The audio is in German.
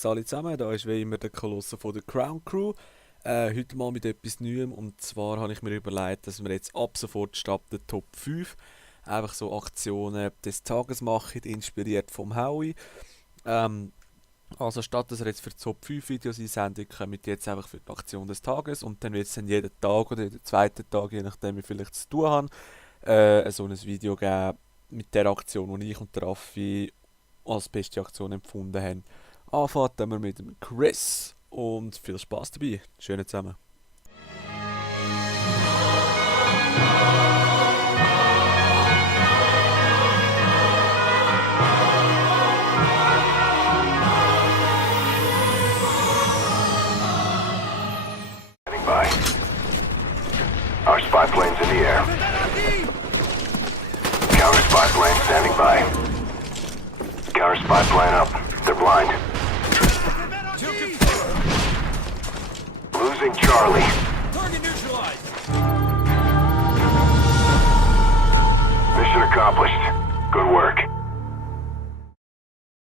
Salut zusammen, da ist wie immer der Kolosse von der Crown Crew. Heute mal mit etwas Neuem, und zwar habe ich mir überlegt, dass wir jetzt ab sofort statt der Top 5 einfach so Aktionen des Tages machen, inspiriert vom Howie. Ähm, also statt dass ihr jetzt für die Top 5 Videos einsendet, kommt ihr jetzt einfach für die Aktion des Tages, und dann wird es dann jeden Tag oder jeden zweiten Tag, je nachdem wie viel ich zu tun habe, so ein Video geben mit der Aktion, die ich und der Raffi als beste Aktion empfunden haben. Anfangen wir mit dem Chris und viel Spaß dabei. Schön zusammen. Standing by. Our spy plane's in the air. Counter spy plane standing by. Counter spy plane up. They're blind. Losing Charlie. Target neutralized. Mission accomplished.